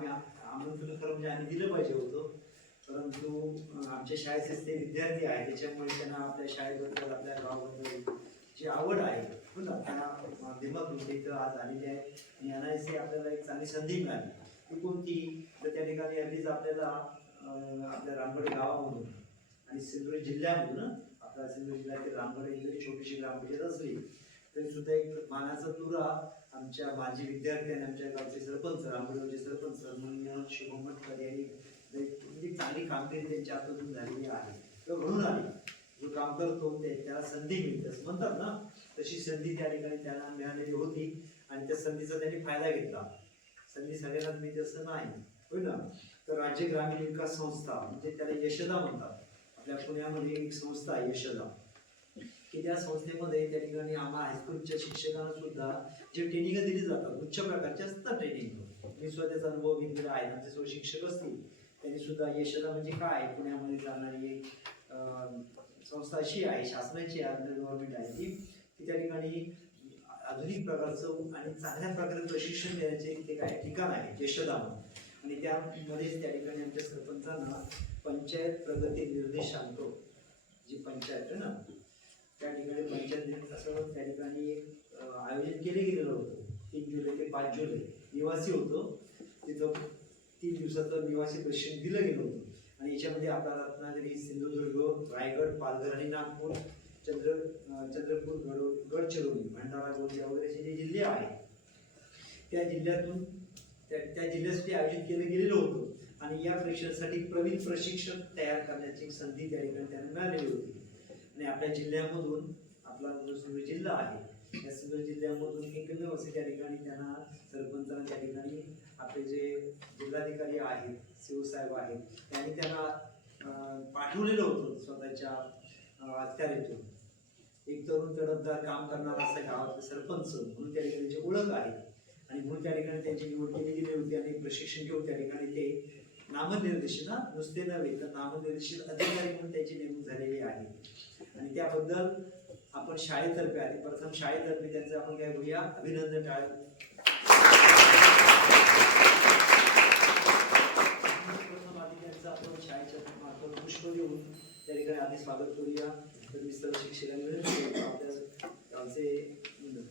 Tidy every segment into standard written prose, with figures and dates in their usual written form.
आम्ही आमंत्रण खरं म्हणजे आम्ही दिलं पाहिजे होतं, परंतु आमच्या शाळेचे ते विद्यार्थी आहेत त्याच्यामुळे त्यांना आपल्या शाळेबद्दल आपल्या गावाबद्दल जी आवड आहे त्या माध्यमातून ते इथं आज आलेली आहे आणि NIC आपल्याला एक चांगली संधी मिळाली. ती कोणती तर त्या ठिकाणी अगदीच आपल्याला आपल्या रामगड गावामधून आणि सिंधुदुर्ग जिल्ह्यामधून आपल्या सिंधुदुर्ग जिल्ह्यातील रामगड ही छोटीशी ग्रामपंचायत असली तरी सुद्धा एक मानाचा तुरा आमच्या माजी विद्यार्थी आणि आमच्या गावचे सरपंच रामगडचे सरपंच म्हणून शुभम मटकर यांनी म्हणजे चांगली कामगिरी त्यांच्या हातातून झालेली आहे किंवा म्हणून आली. जो काम करतो त्याला संधी मिळते असं म्हणतात ना, तशी संधी त्या ठिकाणी त्यांना मिळालेली होती आणि त्या संधीचा त्यांनी फायदा घेतला. संधी सगळ्यांनाच मिळते असं नाही होय ना. तर राज्य ग्रामीण विकास संस्था म्हणजे त्याला यशदा म्हणतात. आपल्या पुण्यामध्ये एक संस्था आहे यशदा, की त्या संस्थेमध्ये त्या ठिकाणी आम्हा हायस्कूलच्या शिक्षकांना सुद्धा जे ट्रेनिंग दिली जातात उच्च प्रकारचे असतात ट्रेनिंग. मी सुद्धा त्याचा अनुभव घेतलेला आहे. आमचे सर्व शिक्षक असतील त्यांनी सुद्धा यशदा म्हणजे काय पुण्यामध्ये जाणारी एक संस्था अशी आहे, शासनाची अंडर गव्हर्नमेंट आहे ती त्या ठिकाणी आधुनिक प्रकारचं आणि चांगल्या प्रकारे प्रशिक्षण देण्याचे ते काय ठिकाण आहे यशदा. आणि त्यामध्येच त्या ठिकाणी आमच्या सरपंचांना पंचायत प्रगती निर्देशांक जी पंचायत आहे ना त्या ठिकाणी पंचायत असं त्या ठिकाणी आयोजन केले गेलेलं होतं. 3 जुलै ते 5 जुलै निवासी होतं तिथं 3 दिवसाचं निवासी प्रशिक्षण दिलं गेलं होतं. आणि याच्यामध्ये आपला रत्नागिरी, सिंधुदुर्ग, रायगड, पालघर आणि नागपूर, चंद्रपूर, गडचिरोली, भंडारा, गोंदिया वगैरे जे जिल्हे आहेत त्या जिल्ह्यातून त्या जिल्ह्यासाठी आयोजित केलं गेलेलं होतं. आणि या परीक्षेसाठी प्रवीण प्रशिक्षक तयार करण्याची संधी त्या ठिकाणी त्यांना मिळालेली होती. आणि आपल्या जिल्ह्यामधून आपला जो सिंधुदुर्ग जिल्हा आहे या सिंधुदुर्ग जिल्ह्यामधून एकमेव असे त्या ठिकाणी त्यांना सरपंचांना त्या ठिकाणी आपले जे जिल्हाधिकारी आहेत, शिवसाहेब आहेत त्यांनी त्यांना पाठवलेलं होतं स्वतःच्या अखत्यारीतून. एक तरुण तडफदार काम करणारा असा गावातले सरपंच म्हणून त्या ठिकाणी त्यांची ओळख आहे आणि म्हणून त्या ठिकाणी त्यांची निवड केली गेली होती. आणि प्रशिक्षण घेऊन त्या ठिकाणी ते नामनिर्देशित नुसते नव्हे तर नामनिर्देशित अधिकारी म्हणून त्याची नेमणूक झालेली आहे. आणि त्याबद्दल आपण शाळेतर्फे आधी प्रथम शाळेतर्फे त्यांचं आपण काय करूया अभिनंदन टाळू. प्रथम आधी त्यांचं आपण शाळेच्या मार्फत पुष्प देऊन त्या ठिकाणी आधी स्वागत करूया. तर मी सर्व शिक्षकांना आपल्या आमचे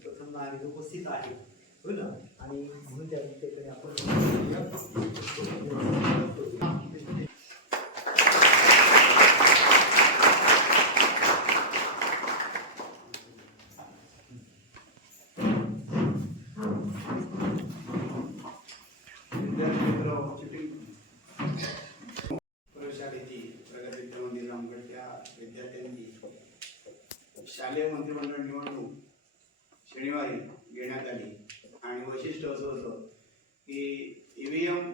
प्रथम नागरिक उपस्थित आहे हो ना. आणि म्हणून त्या ठिकाणी आपण विद्यार्थ्यांनी शालेय मंत्रिमंडळ निवडणूक शनिवारी घेण्यात आली. आणि वैशिष्ट्य असं होतं की EVM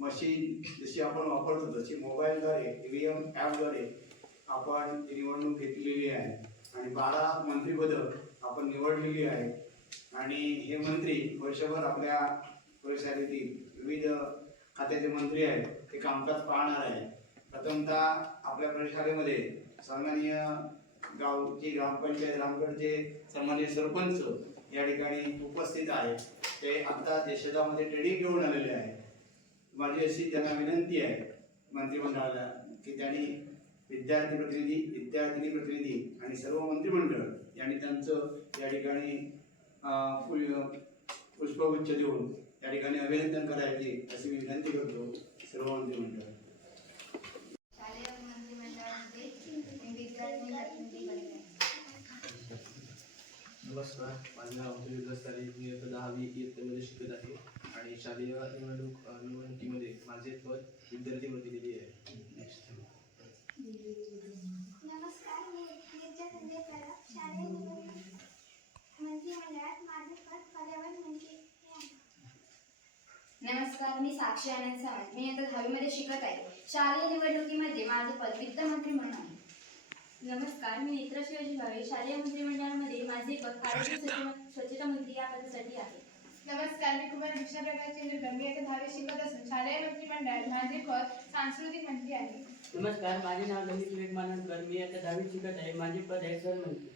मशीन जशी आपण वापरतो तशी मोबाईलद्वारे EVM ॲपद्वारे आपण ती निवडणूक घेतलेली आहे. आणि 12 मंत्रिपदं आपण निवडलेली आहे. आणि हे मंत्री वर्षभर आपल्या परिसरातील विविध खात्याचे मंत्री आहेत ते कामकाज पाहणार आहे. प्रथमतः आपल्या परिसरामध्ये सन्माननीय गावची ग्रामपंचायत रामगडचे सन्माननीय सरपंच या ठिकाणी उपस्थित आहेत. ते आता यशदामध्ये ट्रेनिंग घेऊन आलेले आहेत. माझी अशी त्यांना विनंती आहे मंत्रिमंडळाला की त्यांनी विद्यार्थिनी प्रतिनिधी आणि सर्व मंत्रिमंडळ यांनी त्यांचं या ठिकाणी पुष्पगुच्छ देऊन या ठिकाणी अभिनंदन करायचे अशी मी विनंती करतो सर्व मंत्रिमंडळ. नमस्कार, माझे नाव विकास तारे. मी आता 10वी इयत्तेमध्ये शिकत आहे आणि शालेय निवडणुकीमध्ये माझे पद विद्यार्थी प्रतिनिधी आहे. नमस्कार, मी निर्जा संजय करा. शालेय मंत्रिमंडळात माझे पद पर्यावरण मंत्री आहे. नमस्कार, मी साक्षी आनंद सावंत. मी आता 10वी मध्ये शिकत आहे. शालेय निवडणुकीमध्ये माझे पद वित्तमंत्री म्हणून आहे. नमस्कार, मी नेत्रा शिवाजी भावे. शालेय मंत्रिमंडळामध्ये माझे पद आरोग्य स्वच्छता मंत्री या पदासाठी आहे. नमस्कार, मी कुमार दीक्षा प्रकाश चंद्रकर. मी आता 10वी शिकत असून शालेय मंत्रिमंडळात माझे पद सांस्कृतिक मंत्री आहे. नमस्कार, माझे नाव ललित विवेक मानकर. मी आता 10वी शिकत आहे. माझे पद आहे सहमंत्री.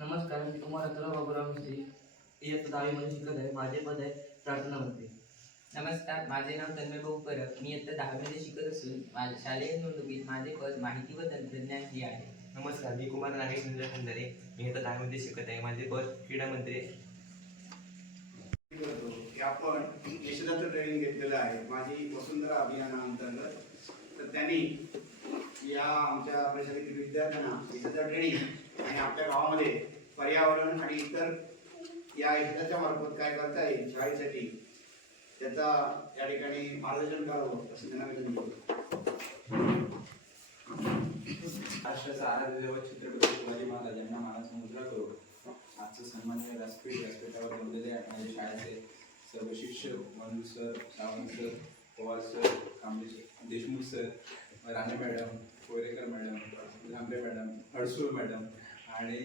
नमस्कार, मी कुमार अथर्व बाबूराव मिस्त्री. इयत्ता 10वी मध्ये शिकत आहे. माझे पद आहे प्रार्थना मंत्री. नमस्कार, माझे नाव तन्मय भाऊ परब. मी इयत्ता 10वीमध्ये शिकत असून माझ्या शालेय निवडणुकीत माझे पद माहिती व तंत्रज्ञान हे आहे. नमस्कार, मी कुमार नागेश संजय खंदारे. मी इयत्ता 10वीमध्ये शिकत आहे. माझे पद क्रीडा मंत्री आहे. करतो की आपण यशदाचं ट्रेनिंग घेतलेलं आहे माझी वसुंधरा अभियानाअंतर्गत. तर त्यांनी या आमच्या परिसरातील विद्यार्थ्यांना यशदा ट्रेनिंग आणि आपल्या गावामध्ये पर्यावरण आणि इतर या यशदाच्या मार्फत काय करता येईल शाळेसाठी त्याचा या ठिकाणी मार्गदर्शन करावं असं त्यांना विनंती करतो. राष्ट्राचा आराध्य दैवत छत्रपती शिवाजी महाराज यांना मानाचा मुद्रा करू. आजचं सन्मान्य व्यासपीठावर जमलेले माझ्या शाळेचे सर्व शिक्षक, Manu sir, Sawant sir, Pawar sir, Kamble sir, Deshmukh sir, Rane madam, Korekar madam, Lambe madam, Adsul madam आणि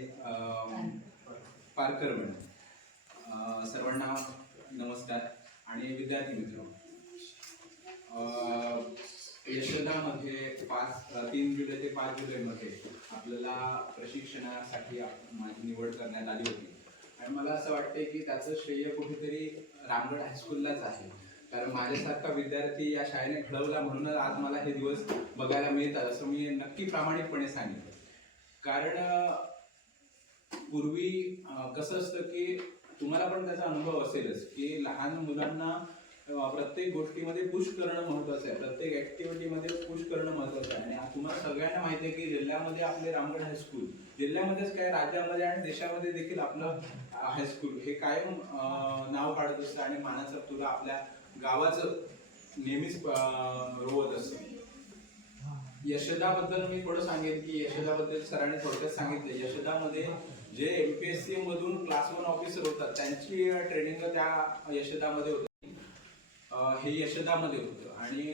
पारकर मॅडम, सर्वांना नमस्कार. आणि विद्यार्थी मित्र, यशदामध्ये 3 जुलै ते 5 जुलैमध्ये आपल्याला प्रशिक्षणासाठी माझी निवड करण्यात आली होती. आणि मला असं वाटतंय की त्याचं श्रेय कुठेतरी रामगड हायस्कूललाच आहे. कारण माझ्यासारखा विद्यार्थी या शाळेने घडवला म्हणूनच आज मला हे दिवस बघायला मिळतात असं मी नक्की प्रामाणिकपणे सांगेन. कारण पूर्वी कसं असतं की तुम्हाला पण त्याचा अनुभव असेलच की लहान मुलांना प्रत्येक गोष्टीमध्ये पुश करणं महत्त्वाचं आहे, प्रत्येक ॲक्टिव्हिटीमध्ये पुश करणं महत्त्वाचं आहे. आणि तुम्हाला सगळ्यांना माहिती आहे की जिल्ह्यामध्ये आपले रामगड हायस्कूल, जिल्ह्यामध्येच काय राज्यामध्ये आणि देशामध्ये देखील आपलं हायस्कूल हे कायम नाव काढत असतं आणि मानाचा तुला आपल्या गावाचं नेहमीच रोवत असतं. यशदाबद्दल मी थोडं सांगेन की यशदाबद्दल सरांनी थोडक्यात सांगितलं. यशदामध्ये जे MPSC मधून क्लास 1 ऑफिसर होतात त्यांची ट्रेनिंग त्या यशदामध्ये होती. हे यशदामध्ये होतं. आणि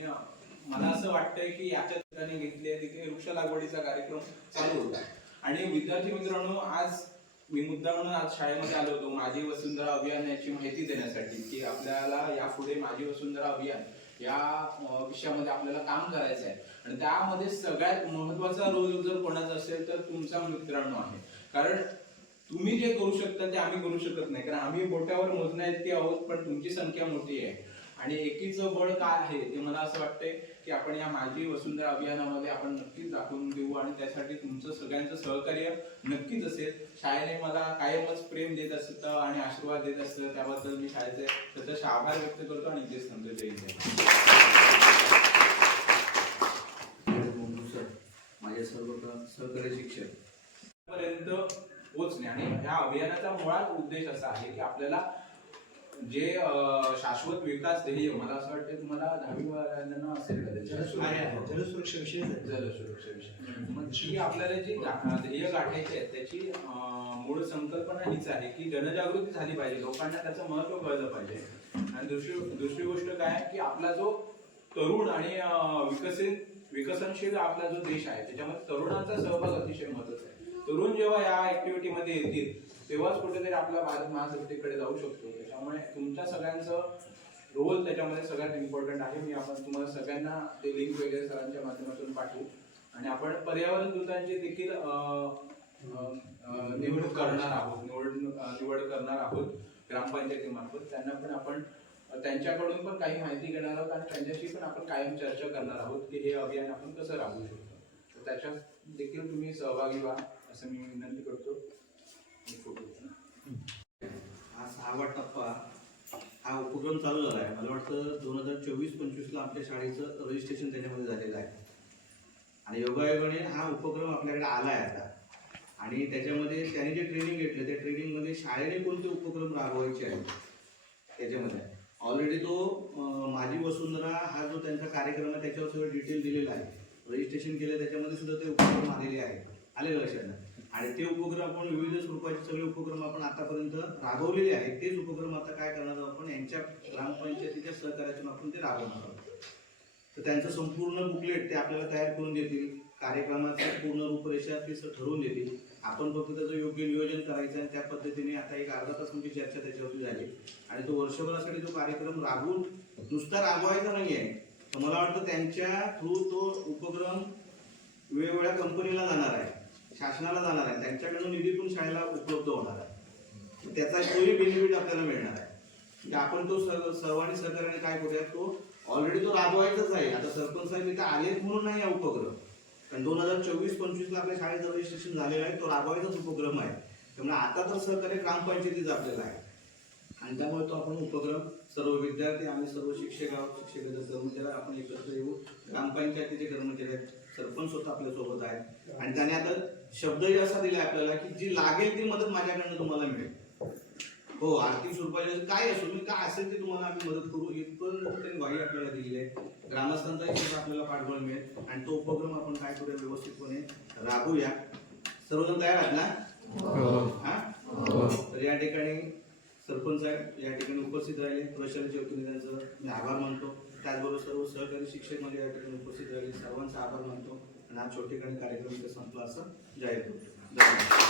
मला असं वाटतंय की याच्या ठिकाणी घेतले तिथे वृक्ष लागवडीचा कार्यक्रम चालू होता. आणि विद्यार्थी मित्रांनो, आज मी मुद्दामून आज शाळेमध्ये आलो होतो माझी वसुंधरा अभियान याची माहिती देण्यासाठी की आपल्याला यापुढे माझी वसुंधरा अभियान या विषयामध्ये आपल्याला काम करायचं आहे. आणि त्यामध्ये सगळ्यात महत्त्वाचा रोल जर कोणाचा असेल तर तुमचा मित्रांनो आहे. कारण तुम्ही जे करू शकता ते आम्ही करू शकत नाही, कारण आम्ही बोटावर मोजण्याइतके आहोत, पण तुमची संख्या मोठी आहे. आणि एकीचं बळ काय आहे ते मला असं वाटतंय की आपण या माझी वसुंधरा अभियानामध्ये आपण नक्कीच दाखवून देऊ. आणि त्यासाठी तुमचं सगळ्यांचं सहकार्य नक्कीच असेल. शाळेने मला कायमच प्रेम देत असतं आणि आशीर्वाद देत असतं, त्याबद्दल मी शाळेचे सतत आभार व्यक्त करतो. आणि इथेच थांबतो. जय हिंद. माझे सर्व सहकारी शिक्षक पर्यंत पोहोचणे. आणि ह्या अभियानाचा मुळात उद्देश असा आहे की आपल्याला जे शाश्वत विकास ध्येय, मला असं वाटतं तुम्हाला 10वी वाल्यांना असेल का जलसुरक्षा विषय ही आपल्याला जी ध्येय गाठायची आहे त्याची मूळ संकल्पना हीच आहे की जनजागृती झाली पाहिजे, लोकांना त्याचं महत्त्व कळलं पाहिजे. आणि दुसरी गोष्ट काय की आपला जो तरुण आणि विकसनशील आपला जो देश आहे त्याच्यामध्ये तरुणांचा सहभाग अतिशय महत्त्वाचा आहे. तरुण जेव्हा या ऍक्टिव्हिटीमध्ये येतील तेव्हाच कुठेतरी आपला भारत महासत्तेकडे जाऊ शकतो. त्याच्यामुळे तुमच्या सगळ्यांचं रोल त्याच्यामध्ये सगळ्यात इम्पॉर्टंट आहे. मी आपण तुम्हाला सगळ्यांना ते लिंक वगैरे सरांच्या माध्यमातून पाठवू. आणि आपण पर्यावरण दूतांची देखील निवड करणार आहोत ग्रामपंचायतीमार्फत. त्यांना पण आपण त्यांच्याकडून पण काही माहिती घेणार आहोत आणि त्यांच्याशी पण आपण कायम चर्चा करणार आहोत की हे अभियान आपण कसं राबवू शकतो. तर त्याच्यात देखील तुम्ही सहभागी व्हा असं मी विनंती करतो. हा 6वा टप्पा हा उपक्रम चालू झाला आहे. मला वाटतं 2024-25 आमच्या शाळेचं रजिस्ट्रेशन त्याच्यामध्ये झालेलं आहे. आणि योगायोगाने हा उपक्रम आपल्याकडे आला आहे आता. आणि त्याच्यामध्ये त्यांनी जे ट्रेनिंग घेतलं त्या ट्रेनिंगमध्ये शाळेने कोणते उपक्रम राबवायचे आहेत त्याच्यामध्ये ऑलरेडी तो माझी वसुंधरा हा जो त्यांचा कार्यक्रम आहे त्याच्यावर सगळं डिटेल दिलेला आहे. रजिस्ट्रेशन केलं त्याच्यामध्ये सुद्धा ते उपक्रम आलेले लक्षात. आणि ते उपक्रम आपण विविध स्वरूपाचे सगळे उपक्रम आपण आतापर्यंत राबवलेले आहेत. तेच उपक्रम आता काय करणार आहोत आपण यांच्या ग्रामपंचायतीच्या सहकार्यातून आपण ते राबवणार आहोत. तर त्यांचं संपूर्ण बुकलेट ते आपल्याला तयार करून देतील. कार्यक्रमाची पूर्ण रूपरेषा ते ठरवून देतील. आपण फक्त त्याचं योग्य नियोजन करायचं आहे. त्या पद्धतीने आता एक अर्धा तास आमची चर्चा त्याच्यावरती झाली. आणि तो वर्षभरासाठी जो कार्यक्रम राबवून नुसता राबवायचा नाही आहे, तर मला वाटतं त्यांच्या थ्रू तो उपक्रम वेगवेगळ्या कंपनीला जाणार आहे, शासनाला जाणार आहे, त्यांच्याकडून निधी पण शाळेला उपलब्ध होणार आहे. त्याचा तोही बेनिफिट आपल्याला मिळणार आहे. की आपण तो सर्वांनी सहकार्याने काय करूया, तो ऑलरेडी तो राबवायचाच आहे. आता सरपंच साहेब इथे आलेत म्हणून नाही हा उपक्रम, कारण 2024-25 ला आपल्या शाळेचं रजिस्ट्रेशन झालेलं आहे, तो राबवायचाच उपक्रम आहे. त्यामुळे आता तर सहकार्य ग्रामपंचायतीच आपल्याला आहे आणि त्यामुळे तो आपण उपक्रम सर्व विद्यार्थी आणि सर्व शिक्षक आहोत, शिक्षक कर्मचारी आपण एकत्र येऊ. ग्रामपंचायतीचे कर्मचारी आहेत, सरपंच स्वतः आपल्या सोबत आहेत आणि त्याने आता शब्दही असा दिला आपल्याला की जी लागेल ती मदत माझ्याकडनं तुम्हाला मिळेल. हो, आर्थिक स्वरूपाचे काय असो, मी काय असेल ते तुम्हाला आम्ही मदत करू, इथपर्यंत त्यांनी ग्वाही आपल्याला दिलेली आहे. ग्रामस्थांचाही सुद्धा आपल्याला पाठबळ मिळेल आणि तो उपक्रम आपण काय करूया, व्यवस्थितपणे राबूया. सर्वजण तयार आहेत ना? हा, तर या ठिकाणी सरपंच साहेब या ठिकाणी उपस्थित राहिले, प्रशासनाच्या वतीने त्यांचं मी आभार मानतो. त्याचबरोबर सर्व सहकारी शिक्षक म्हणजे या ठिकाणी उपस्थित राहिले, सर्वांचा आभार मानतो आणि आज छोटेखानी कार्यक्रम संपला असं जाहीर करतो. धन्यवाद.